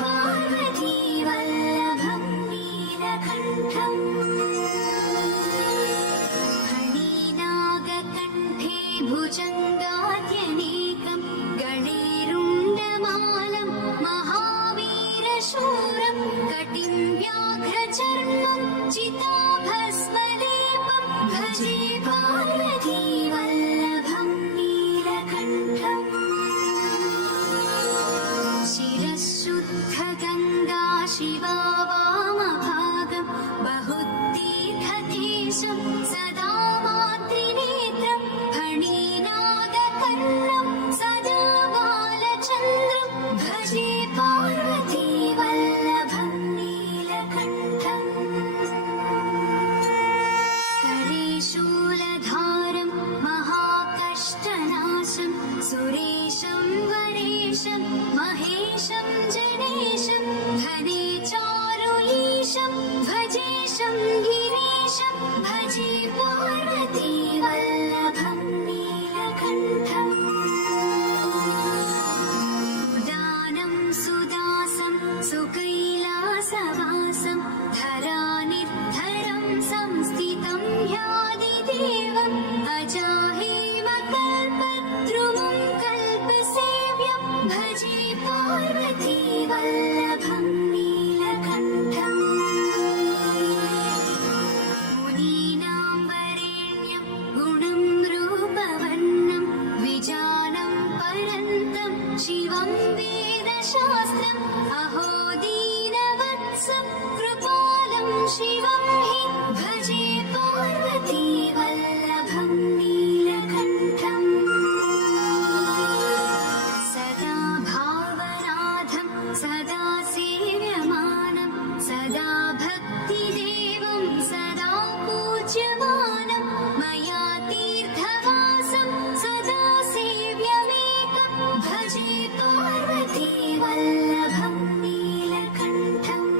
पार्वती वल्लभं नीलकण्ठम् फणिनागकण्ठे भुजङ्गाद्यनेकं गणेरुण्डमालं महावीरशूरं कटिं व्याघ्रचर्मं चिताभस्मलेपं भजे पार्वती वल्लभं नीलकण्ठम् शिरःशुद्धगङ्गा शिवा वामभागं बहुतीर्थकेशं सदा मातृनेत्रं फणिनागकर्णं सदा बालचन्द्रं भजे पार्वती वल्लभं नीलकण्ठम् करे शूलधारं महाकष्टनाशं सुरेशं वरेशं महेशं जनेशं धने चारुलीशं भजेशं गिरीशं भजे पार्वती वल्लभं नीलकण्ठम् उदानं सुदासं सुकैलासवासं धरानिर्धरं संस्थितं ह्यादिदेवम् अजाहेमकल्पद्रुमं कल्पसेव्यं भजे पार्वती वल्लभं नीलकण्ठम् मुनीनां वरेण्यं गुणं रूपवर्णं द्विजानं परन्तं शिवं वेदशास्त्रम् अहो दीनवत्सं कृपालं शिवं हि भजे पार्वती वल्लभं नीलकण्ठम् सदा भावनाथं सदा सेव्यमानं सदा भक्तिदेवं सदा पूज्यमानं मया तीर्थवासं सदा सेव्यमेकं भजे पार्वती वल्लभं नीलकण्ठम्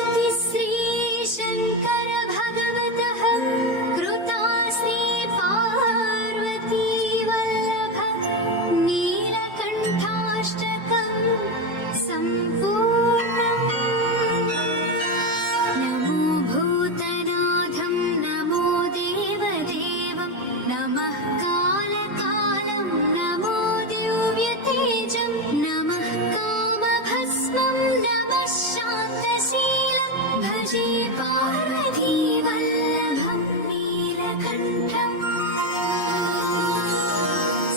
इति श्रीशङ्कर भगवतः कृता श्रीपार्वती वल्लभ नीलकण्ठाष्टकं सम्पूर्णम् नमो भूतनाथं नमो देवदेवं नमः कालकालं नमो दिव्यतेजं नमः कामभस्मं नमः शान्तशीलं भजे पार्वती वल्लभं नीलकण्ठम्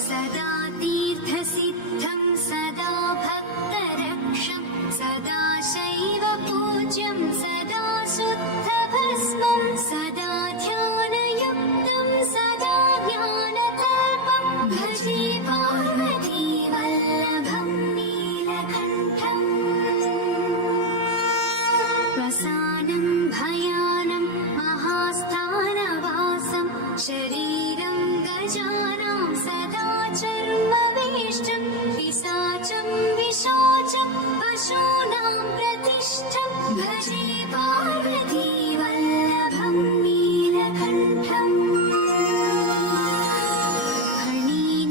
सदा तीर्थसिद्धं सदा भक्तरक्षं सदा शैव पूज्यं सदा शुद्धभस्मं सदा ध्यानयुक्तं सदा ज्ञानकल्पं भजे पार्वती वल्लभं नीलकण्ठम् वसानं भयानं महास्थानवासं शरीरं गजानां सदा चर्मवेष्टं पिशाचं विशाचं पशूनां प्रतिष्ठं भजे पार्वती वल्लभं नीलकण्ठम्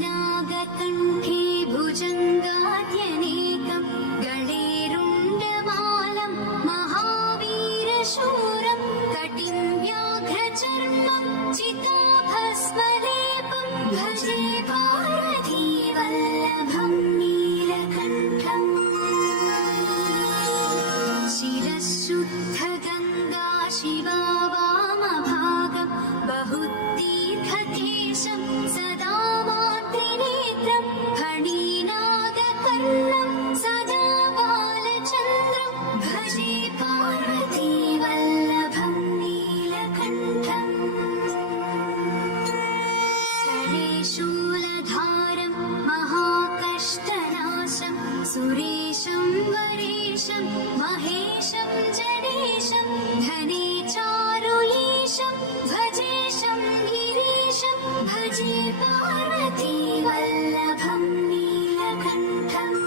फणिनागकण्ठे भुजङ्गाद्यनेकं गणेरुण्डमालं महावीरशूरं कटिं व्याघ्रचर्मं चिताभस्मलेपं भजे पार्वती वल्लभं नीलकण्ठम् शिरःशुद्धगङ्गा शिवा वामभागं बहुतीर्थकेशं सदा मातृनेत्रं फणिनागकर्णं सदा बालचन्द्रं भजे पार्वती वल्लभं नीलकण्ठम् करे शूलधारं महाकष्टनाशं सुरेशं वरेशं महेशं जनेशं धने चारुलीशं भजेशं गिरीशं भजे पार्वती वल्लभं नीलकण्ठम्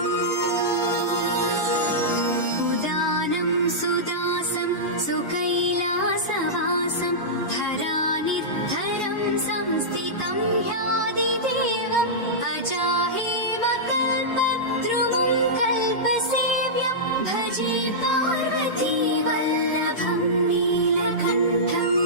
उदानं सुदासं सुकैलासवासं धरानिर्धरं संस्थितं ह्यादिदेवम् अजाहेमकल्पद्रुमं पार्वती वल्लभं नीलकण्ठम्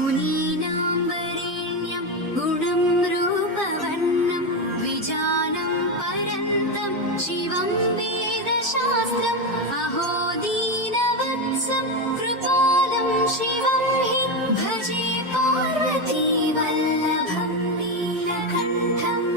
मुनीनां वरेण्यं गुणं रूपवर्णं द्विजानं परन्तं शिवं वेदशास्त्रम् अहो दीनवत्सं कृपालं शिवं हि भजे पार्वती वल्लभं नीलकण्ठम्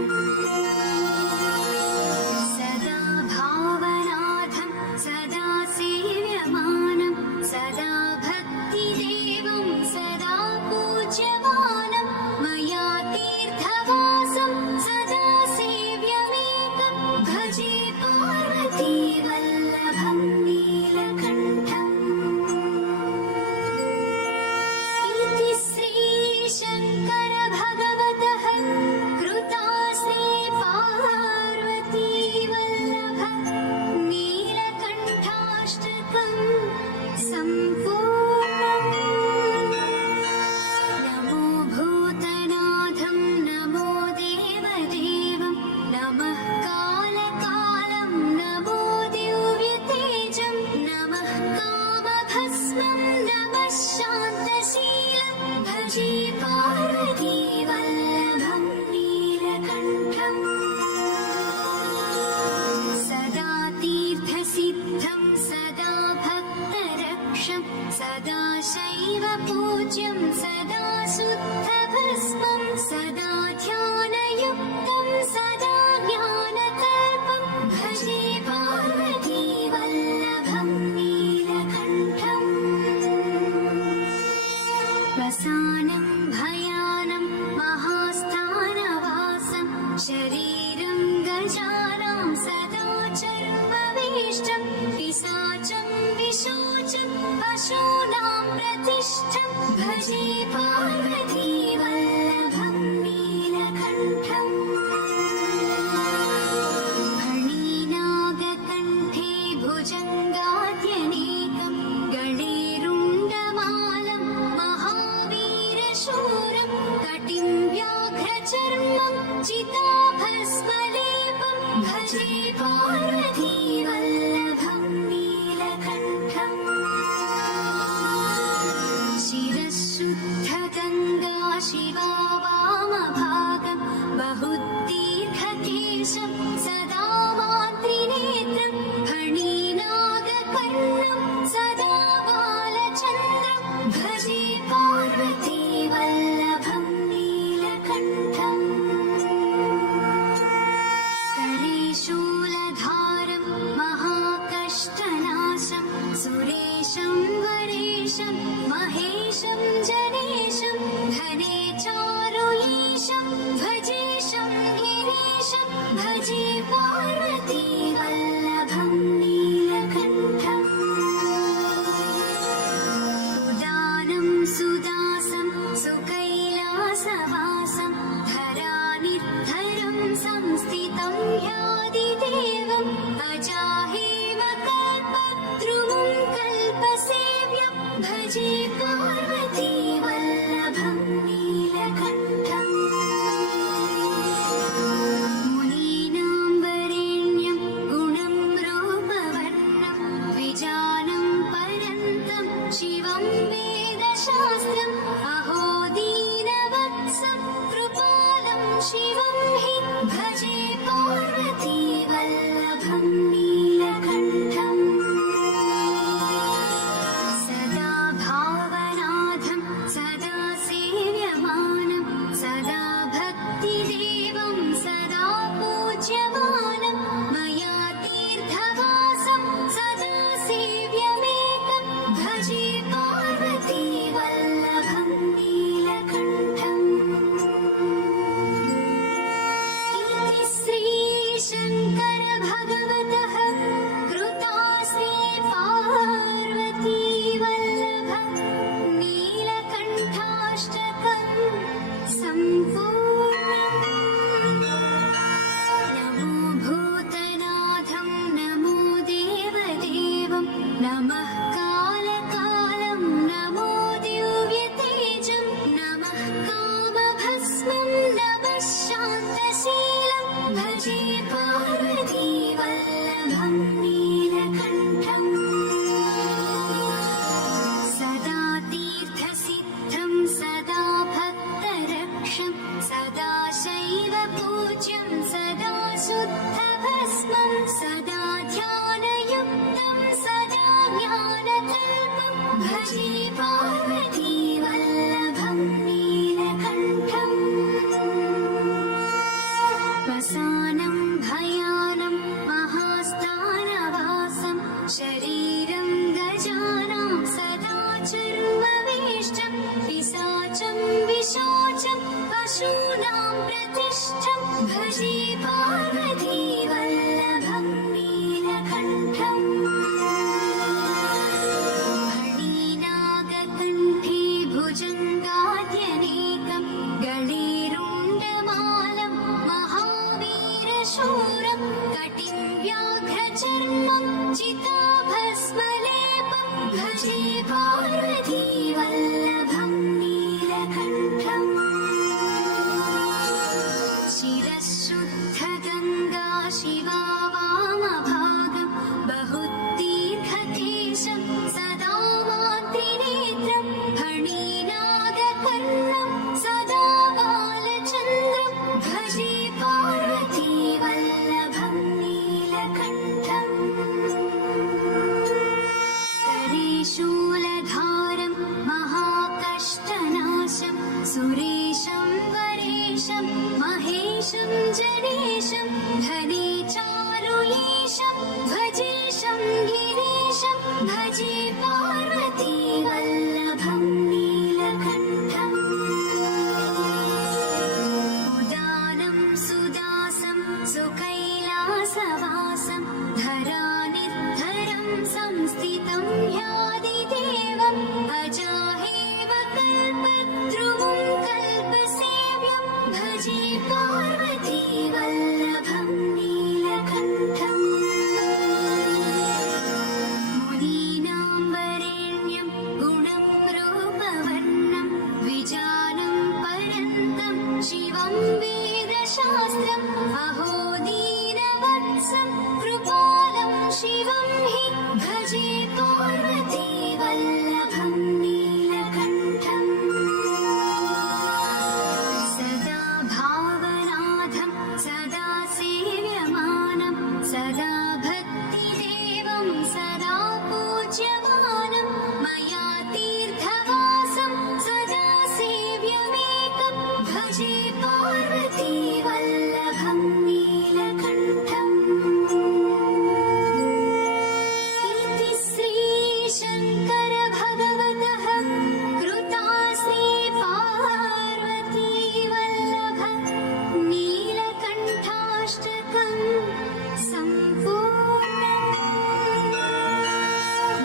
सदा भावनाथं सदा सेव्यमानं सदा भक्तिदेवं सदा पूज्यमानं मया तीर्थवासं सदा सेव्यमेकं भजे पार्वती वल्लभं नीलकण्ठम् इति श्रीशङ्कर भगवतः कृतास्ते पार्वती वल्लभ नीलकण्ठाष्टकम् सम्पूर्णम् नमो भूतनाथं नमो देवदेवं नमः कालकालं नमो दिव्यतेजं नमः कामभस्मं नमः शान्तशीलं भजे पार्वती वल्लभं नीलकण्ठम् सदा तीर्थसिद्धं सदा भक्तरक्षं सदा शैव पूज्यं सदा शुद्धभस्मं सदा ध्यानयुक्तं सदा ज्ञानकल्पं भजे पार्वती वल्लभं नीलकण्ठम् वसानं भयानं महास्थानवासं शरीरं गजानां सदा चर्मवेष्टं पिशाचं विशोचं पशूनां प्रतिष्ठं भजे पार्वती वल्लभं नीलकण्ठम् फणिनागकण्ठे भुजङ्गाद्यनेकं गणेरुण्डमालं महावीरशूरं कटिं व्याघ्रचर्मं चिताभस्मलेपं भजे पार्वती वल्लभं नीलकण्ठम् शिरःशुद्धगङ्गा शिवा वामभागं बहुदीर्घकेशं सदा मातृनेत्रं फणिनागकर्णं सदा बालचन्द्रं भजे पार्वती वल्लभं नीलकण्ठम् करे शूलधारं महाकष्टनाशं सुरेशं वरेशं महेशं जनेशं धने चारुयीशं भजेशं गिरीशं भजे पार्वती वल्लभं नीलकण्ठम् उदानं सुदासं सुकैलासवासं धरानिर्धरं संस्थितं ह्यादिदेवम् अजाहेमकल्पद्रुमं कल्पसेव्यं भजे पार्वती वल्लभं नीलकण्ठम् मुनीनां वरेण्यं गुणं रूपवर्णं द्विजानं परन्तं शिवं वेदशास्त्रम् अहो दीनवत्सं कृपालं शिवं हि भजे पार्वती वल्लभं नीलकण्ठम् सदा भावनाथं सदा सेव्यमानं सदा भक्तिदेवं सदा पूज्यमानं मया तीर्थवासं सदा सेव्यमेकं भजे पार्वती वल्लभं नीलकण्ठम् इति श्रीशङ्कर भगवतः कृतास्ते पार्वती वल्लभ नीलकण्ठाष्टकम् सम्पूर्णम् नमो भूतनाथं नमो देवदेवं नमः कालकालं नमो दिव्यतेजं नमः कामभस्मं नमः शान्तशीलं भजे पार्वती वल्लभं नीलकण्ठम् भजे पार्वती वल्लभं नीलकण्ठम् वसानं भयानं महास्थानवासं शरीरं गजानां सदा चर्मवेष्टं पिशाचं विशोचं पशूनां प्रतिष्ठं भजे पार्वती वल्लभं नीलकण्ठम् फणिनागकण्ठे भुजङ्गाद्यनेकं गणेरुण्डमालं महावीरशूरं कटिं व्याघ्रचर्मं चिताभस्मलेपं भजे पार्वती वल्लभं नीलकण्ठम् शिरःशुद्धगङ्गा शिवा वामभागं बहुतीर्थकेशं सदा मातृनेत्रं फणिनागकर्णं सदा बालचन्द्रं भजे पार्वती वल्लभं नीलकण्ठम् करे शूलधारं महाकष्टनाशं सुरेशं वरेशं महेशं जनेशं धने चारुयेशं भजेशं गिरीशं भजे पार्वती वल्लभं नीलकण्ठम् उदानं सुदासं सुकैलासवासं धरानिर्धरं संस्थितं ह्यादिदेवम् अजाहेव कल्पद्रुवं कल्पसेव्यं भजे पार्वती वल्लभं नीलकण्ठम् मुनीनां वरेण्यं गुणं रूपवर्णं द्विजानं परन्तं शिवं वेदशास्त्रम् अहो दीनवत्सं कृपालं शिवं हि भजे पार्वती वल्लभं नीलकण्ठम् सदा भावनाथं सदा सेव्यमानं सदा भक्तिदेवं सदा पूज्यमानं मया तीर्थवासं सदा सेव्यमेकं भजे पार्वती वल्लभं नीलकण्ठम् इति श्रीशङ्कर भगवतः कृतास्ति पार्वती वल्लभ नीलकण्ठाष्टकं सम्पूर्णम्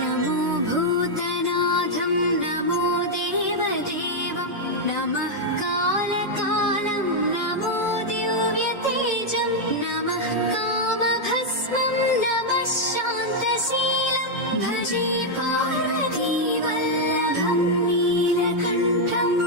नमो भूतनाथं नमो देवदेवं नमः कालकालं नमो दिव्यतेजं नमः कामभस्मं नमः शान्तशीलं भजे पार्वती वल्लभं नीलकण्ठम्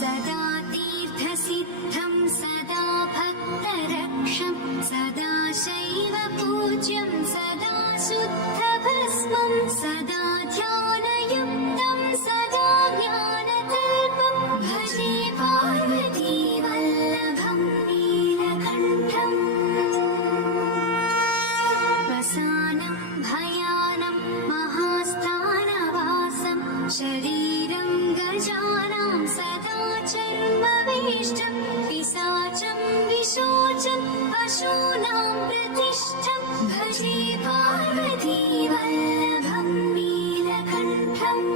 सदा तीर्थसिद्धं सदा भक्तरक्षं सदा शैवपूज्यं सदा शुद्धभस्मं सदा ध्यानयुक्तं सदा ज्ञानकल्पं भजे पार्वती वल्लभं नीलकण्ठम् वसानं भयानं महास्थानवासं शरीरं गजानां सदा चर्मवेष्टं पिशाचं विशोचं पशूनां प्रतिष्ठं भजे पार्वती वल्लभं नीलकण्ठम्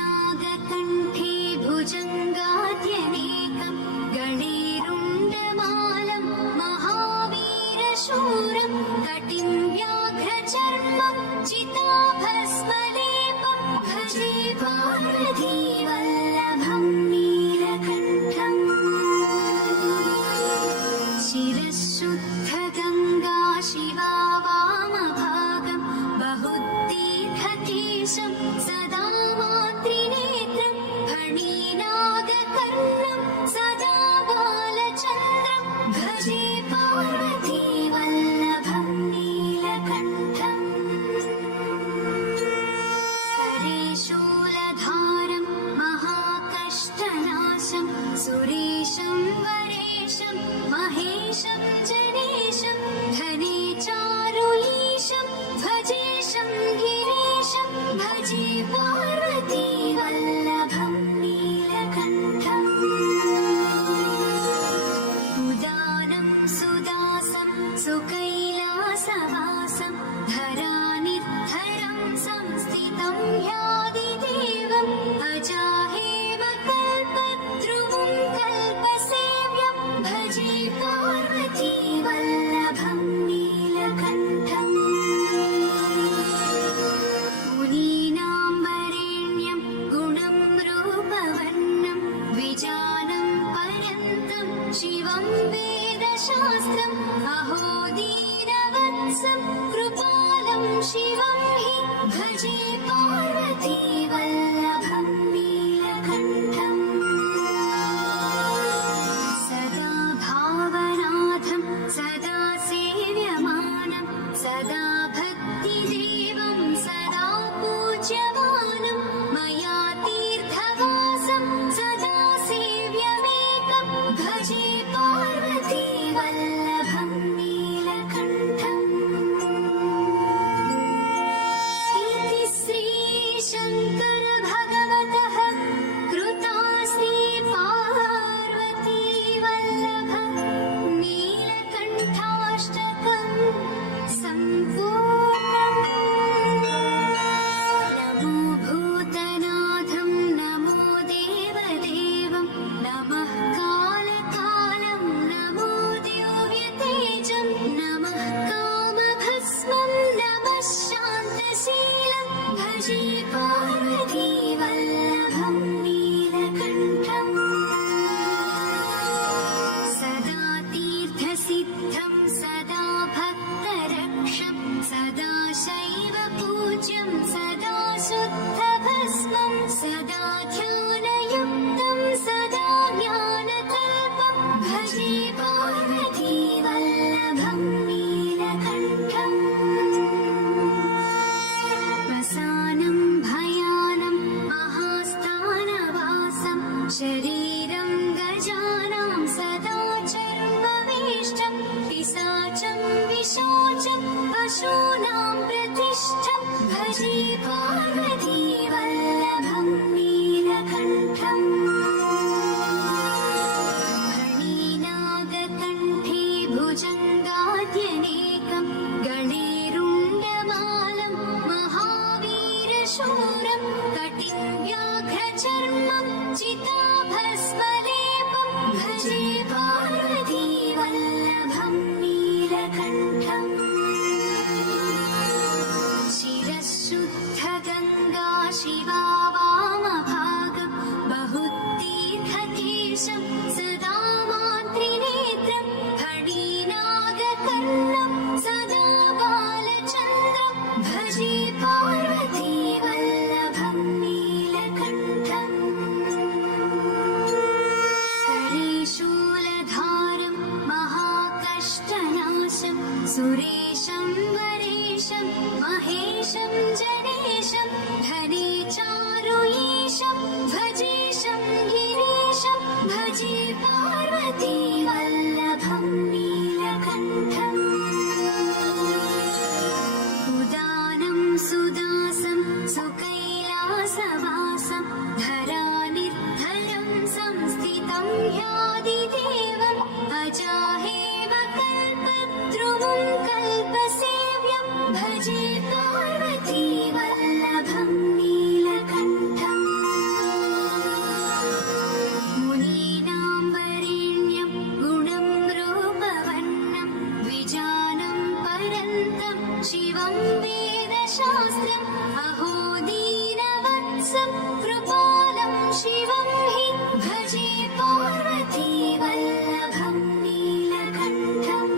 फणिनागकण्ठे भुजङ्गाद्यनेकं गणेरुण्डमालं महावीरशूरं कटिं व्याघ्रचर्मं चिताभस्मलेपं भजे पार्वती वल्लभं नीलकण्ठम् शिरःशुद्धगङ्गा शिवा वामभागं बहुतीर्थकेशं सदा मातृनेत्रं फणिनागकर्णं सदा बालचन्द्रं भजे पार्वती वल्लभं नीलकण्ठम् करे शूलधारं महाकष्टनाशं सुरेशं वरेशं महेशं जनेशं धने गिरीशं भजे पार्वती वल्लभं नीलकण्ठम् उदानं सुदासं सुकैलासवासं धरानिर्धरं संस्थितं ह्यादिदेवम् अजाहेम कल्पद्रुवं कल्पसेव्यं भजे पार्वती वल्लभं नीलकण्ठम् मुनीनां वरेण्यं गुणं रूपवर्णं द्विजानं पर्यन्तं शिवं वेदशास्त्रम् अहो दीनवत्सं कृपालं शिवं हि भजे पार्वती वल्लभं नीलकण्ठम् सदा भावनाथं सदा सेव्यमानं सदा भक्तिदेवं सदा पूज्यमानं मया तीर्थवासं सदा सेव्यमेकं भजे पार्वती वल्लभं नीलकण्ठम् इति श्रीशङ्कर भगवतः कृतास्ति पार्वती वल्लभ नीलकण्ठाष्टकं सम्पूर्णम् नमो भूतनाथं नमो देवदेवं नमः कालकालं नमो दिव्यतेजं नमः कामभस्मं नमः शान्तशीलं भजे पार्वती वल्लभं नीलकण्ठम् सदा तीर्थसिद्धं सदा भक्तरक्षं सदा शैव पूज्यं सदा शुद्धभस्मं सदा ध्यानयुक्तं सदा ज्ञानकल्पं भजे पार्वती वल्लभं नीलकण्ठम् वसानं भयानं महास्थानवासं शरीरं गजानां सदा चर्मवेष्टं पिशाचं विशोचं पशूनां प्रतिष्ठं भजे पार्वती वल्लभं नीलकण्ठम् फणिनागकण्ठे भुजङ्गाद्यनेकं गणेरुण्डमालं महावीरशूरं कटिं व्याघ्रचर्मं चिताभस्मलेपं भजे पार्वती वल्लभं नीलकण्ठम् शिरःशुद्धगङ्गा शिवा वामभागं बहुतीर्थकेशं सदा मातृनेत्रं फणिनागकर्णं सदा बालचन्द्रं भजे पार्वती वल्लभं नीलकण्ठम् करे शूलधारं महाकष्टनाशं सुरेशं वरेशं महेशं जनेशं धने चारुईशं भजेशं गिरीशं भजे पार्वती वल्लभं नीलकण्ठम् उदानं सुदासं सुकैलासवासं धरानिर्धरं संस्थितं ह्यादिदेवम् अजाहेम कल्पद्रुवं कल्पसेव्यं भजे पार्वती वल्लभं नीलकण्ठम् मुनीनां वरेण्यं गुणं रूपवर्णं द्विजानं पर्यन्तं शिवं वेदशास्त्रम् अहो दीनवत्सं कृपालं शिवं हि भजे पार्वती वल्लभं नीलकण्ठम्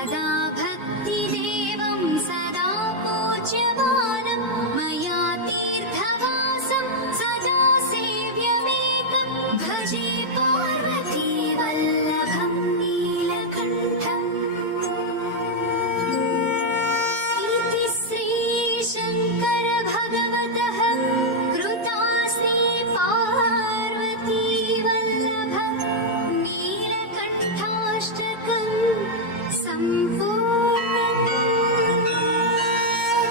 सदा भक्तिदेवं सदा पूज्यमानं मया तीर्थवासं सदा सेव्यमेकं भजे पार्वती वल्लभं नीलकण्ठम् इति श्रीशङ्कर भगवतः कृता श्रीपार्वती वल्लभं नीलकण्ठाष्टकं सम्पूर्णम्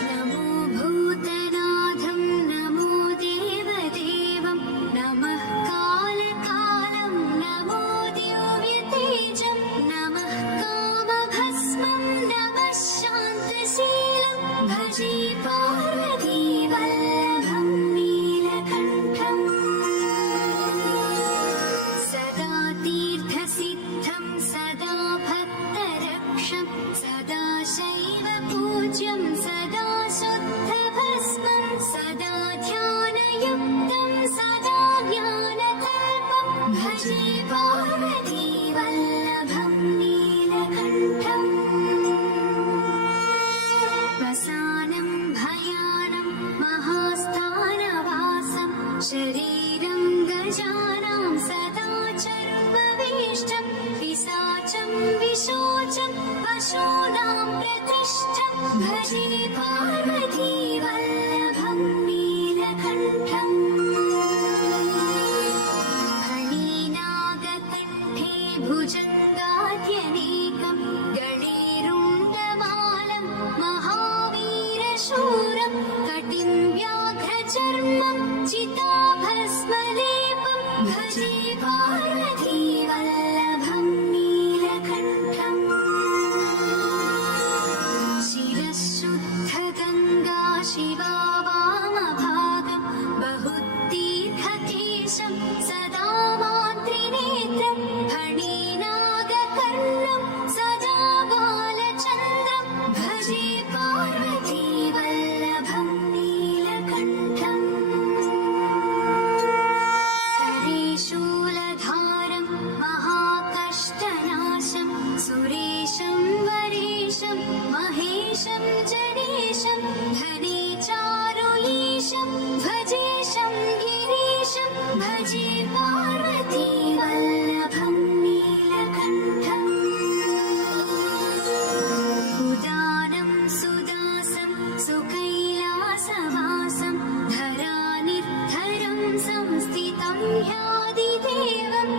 नमो भूतनाथं नमो देवदेवं नमः कालकालं नमो दिव्यतेजं नमः कामभस्मं नमः शान्तशीलं भजे पार्वती वल्लभं नीलकण्ठम् सदा तीर्थसिद्धं सदा भक्तरक्षं सदा शैव पूज्यं सदा शुद्धभस्मं सदा ध्यानयुक्तं सदा ज्ञानकल्पं भजे पार्वती वल्लभं नीलकण्ठम् वसानं भयानं महास्थानवासं शरीरं गजानां सदा चर्मवेष्टं पिशाचं विशोचं पशूनां प्रतिष्ठं भजे पार्वती वल्लभं नीलकण्ठम् फणिनागकण्ठे भुजङ्गाद्यनेकं गणेरुण्डमालं महावीरशूरं कटिं व्याघ्रचर्मं चिताभस्मलेपं भजे पार्वती वल्लभं नीलकण्ठम् शिरःशुद्धगङ्गा शिवा वामभागं बहुतीर्थकेशं सदा मातृनेत्रं फणिनागकर्णं सदा बालचन्द्रं भजे पार्वती वल्लभं नीलकण्ठम् करे शूलधारं महाकष्टनाशं सुरेशं वरेशं महेशं जनेशं धने चारुईशं भजेशं गिरीशं भजे पार्वती वल्लभं नीलकण्ठम् उदानं सुदासं सुकैलासवासं धरानिर्धरं संस्थितं ह्यादिदेवम्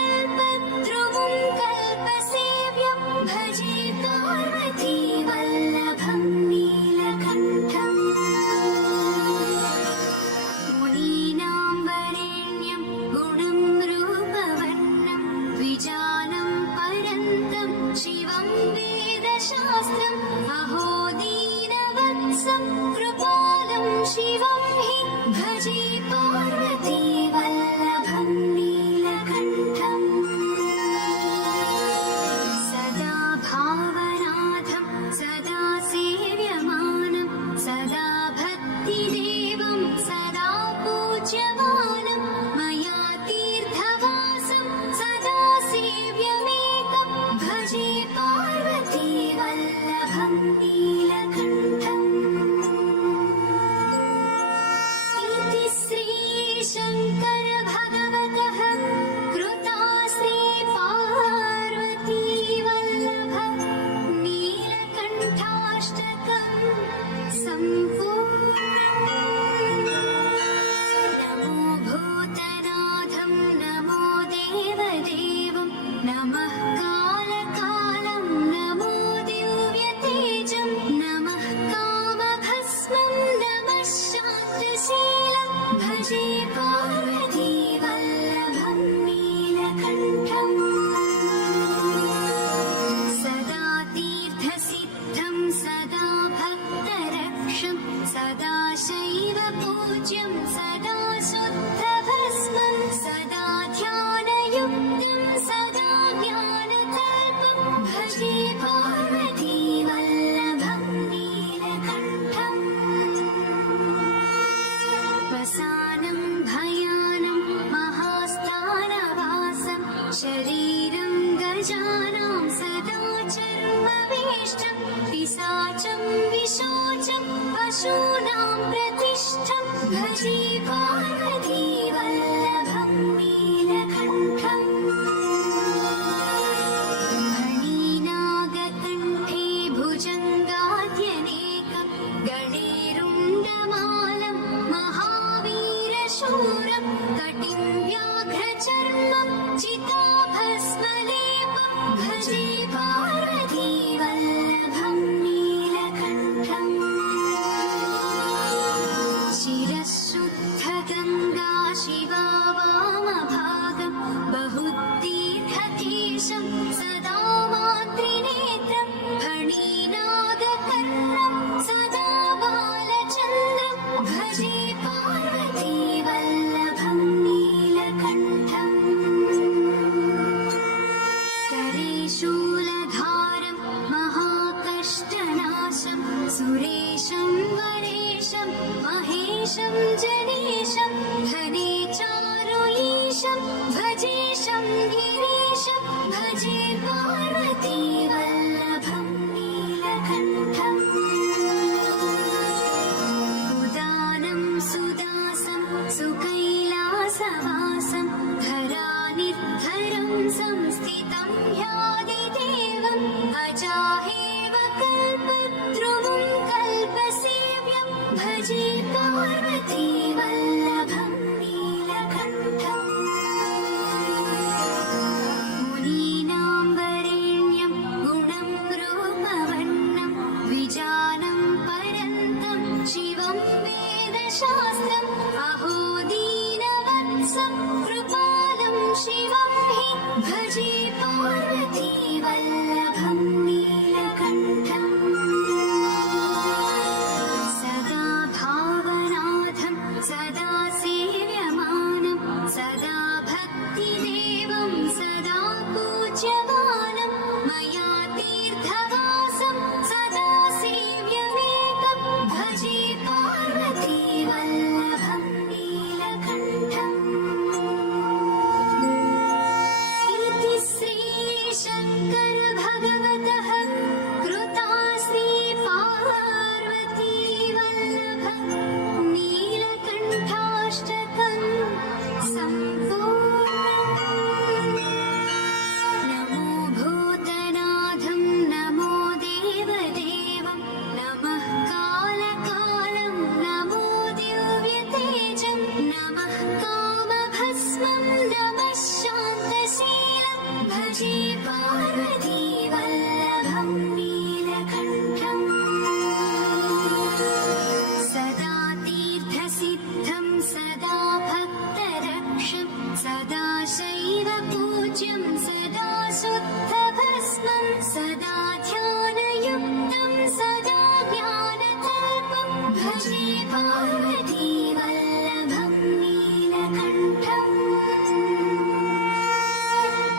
अजाहेमकल्पद्रुवं कल्पसेव्यं भजे पार्वती वल्लभं नीलकण्ठम् मुनीनां वरेण्यं गुणं रूपवर्णं द्विजानं परन्तं शिवं वेदशास्त्रम् अहो दीनवत्सं कृपालं शिवं हि भजे पार्वती वल्लभं नीलकण्ठम् सदा भावनाथं सदा सेव्यमानं सदा भक्तिदेवं सदा पूज्यमानं मया तीर्थवासं सदा सेव्यमेकं भजे पार्वती वल्लभं नीलकण्ठम् इति श्रीशङ्कर भगवतः कृता श्रीपार्वती वल्लभं नीलकण्ठाष्टकं सम्पूर्णम् नमो भूतनाथं नमो देवदेवं नमः कालकालं नमो दिव्यतेजं नमः कामभस्मं नमः शान्तशीलं भजे पार्वती वल्लभं नीलकण्ठम् सदा तीर्थसिद्धं सदा भक्तरक्षं सदा शैव पूज्यं सदा शुद्धभस्मं सदा ध्यानयुक्तं सदा ज्ञानकल्पं भजे पार्वती वल्लभं नीलकण्ठम् वसानं भयानं महास्थानवासं शरीरं गजानां सदा भजे पार्वती वल्लभं नीलकण्ठम् मणिनागकण्ठे भुजङ्गाद्यनेकं गणेरुण्डमालं महावीरशूरं कटिं व्याघ्रचर्मं चिताभस्मलेपं भजे पार्वती वल्लभं नीलकण्ठम् शिरःशुद्धगङ्गा शिवा वामभागं बहुतीर्थकेशं सदा मातृनेत्रं फणीनागकर्णं सदा बालचन्द्रं भजे पार्वती वल्लभं नीलकण्ठम् करे शूलधारं महाकष्टनाशं सुरेशं वरेशं महेशं जनेशं धने चारुलीशं भजेशं गिरीशं भजे पार्वती वल्लभं नीलकण्ठम् उदानं सुदासं सुकैलासवासं धरानिर्धरं संस्थितं ह्यादिदेवम् अजाहेव कल्पद्रुमं कल्पसेव्यं भजे पार्वती वल्लभं नीलकण्ठम् मुनीनां वरेण्यं गुणं रूपवर्णं विजानं परन्तं शिवं वेदशास्त्रम् अहो दीनवत्सं कृपालं शिवं हि भजे पार्वती वल्लभं नीलकण्ठम् सदा भावनाथं सदा सेव्यमानं सदा भक्तिदेवं सदा पूज्यमानं मया तीर्थवासं सदा सेव्यमेकं भजे पार्वती वल्लभं नीलकण्ठम् इति श्रीशङ्कर भगवतः कृता श्रीपार्वती वल्लभं नीलकण्ठाष्टकं सम्पूर्णम् नमो भूतनाथं नमो देवदेवं नमः कालकालं नमो दिव्यतेजं नमः कामभस्मं नमः शान्तशीलं भजे पार्वती वल्लभं नीलकण्ठम् सदा तीर्थसिद्धं सदा भक्तरक्षं सदा शैवपूज्यं सदा शुद्धभस्मं सदा ध्यानयुक्तं सदा ज्ञानकल्पं भजे पार्वती वल्लभं नीलकण्ठम्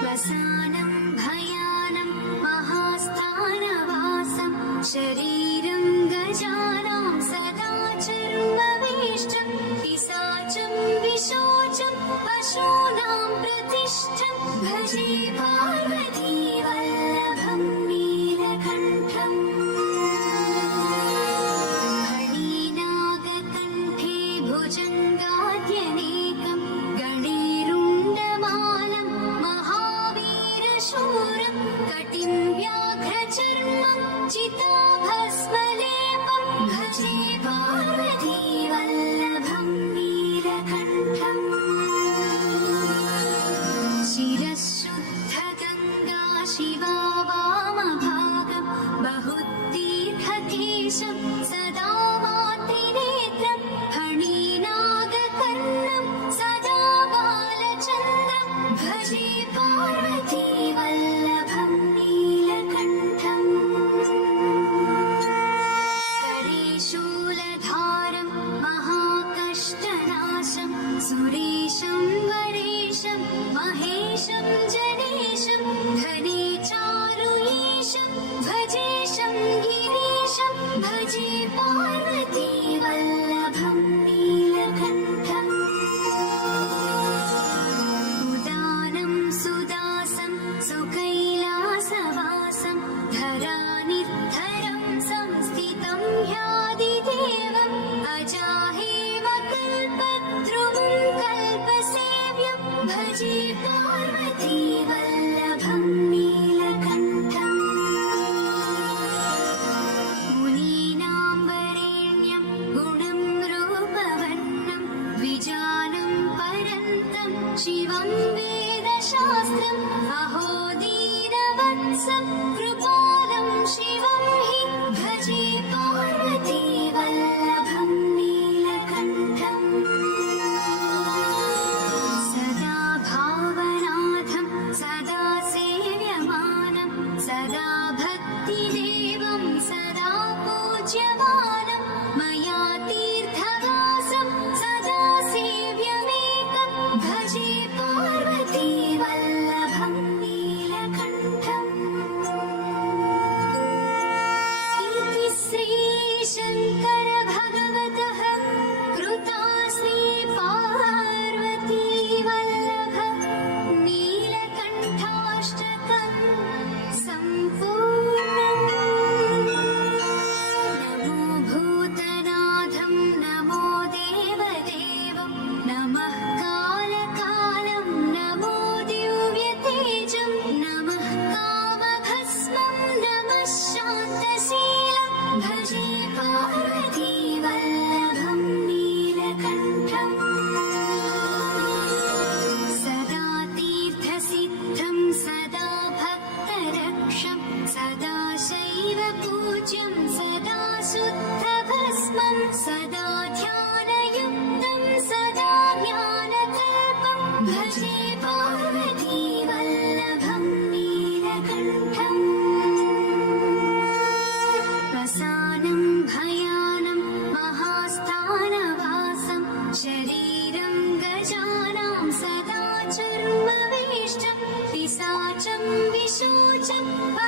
वसानं भयानं महास्थानवासं शरीरं गजानां सदा चर्मवेष्टं पिशाचं विशोचं पशूनां प्रतिष्ठं भजे पार्वती वल्लभं नीलकण्ठम् फणीनागकण्ठे भुजङ्गाद्यनेकं गणेरुण्डमालं महावीरशूरं कटिं व्याघ्रचर्मं चिताभस्मलेपं भजे पार्वती वल्लभं नीलकण्ठम् शिरःशुद्धगङ्गा शिवा वामभागं बहुतीर्थकेशं सदा मातृनेत्रं फणीनागकर्णं सदा बालचन्द्रं भजे पार्वती वल्लभं नीलकण्ठम् करे शूलधारं महाकष्टनाशं सुरेशं वरेशं महेशं जनेशं धने चारुलीशं भजेशं गिरीशं भजे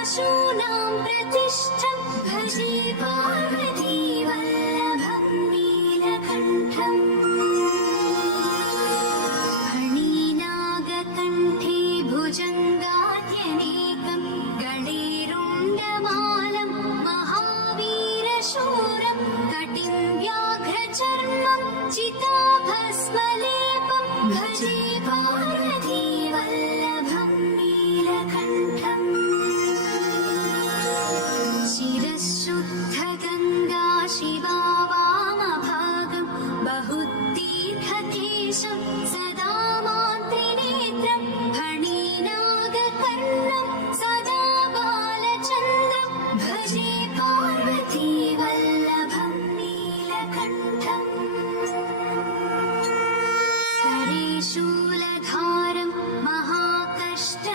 पशूनां प्रतिष्ठं भजे पार्वती वल्लभं नीलकण्ठम् फणिनागकण्ठे भुजङ्गाद्यनेकं गणेरुण्डमालं महावीरशूरं कटिं व्याघ्रचर्मं चिताभस्मलेपं भजे पार्वती वल्लभं नीलकण्ठम् शिरःशुद्धगङ्गा शिवा वामभागं बहुतीर्थकेशं सदा मान्त्रिनेत्रं फणिनागकर्णं सदा बालचन्द्रं भजे पार्वती वल्लभं नीलकण्ठम् करे शूलधारं महाकष्टनाशं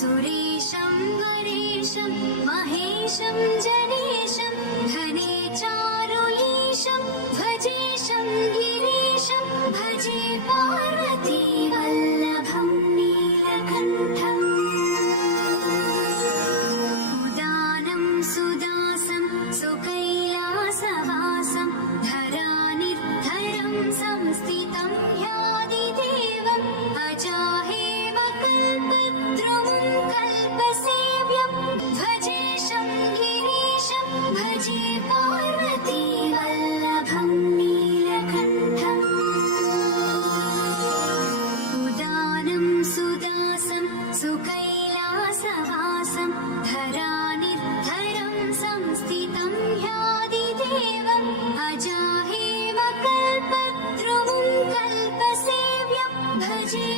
सुरेशं वरेशं महेशं जनेशं धने चारुलीशं भजेशं गिरीशं भजे पार्वती वल्लभं नीलकण्ठम् उदानं सुदासं सुकैलासवासं धरानिर्धरं संस्थितं ह्यादिदेवम् अजाहेव कल्पद्रुमं कल्पसेव्यं भजेशं गिरीशं भजे पार्वती वल्लभं नीलकण्ठम् उदानं सुदासं सुकैलासवासं धरानिर्धरं संस्थितं ह्यादिदेवम् अजाहेव कल्पद्रुमं कल्पसेव्यं भजे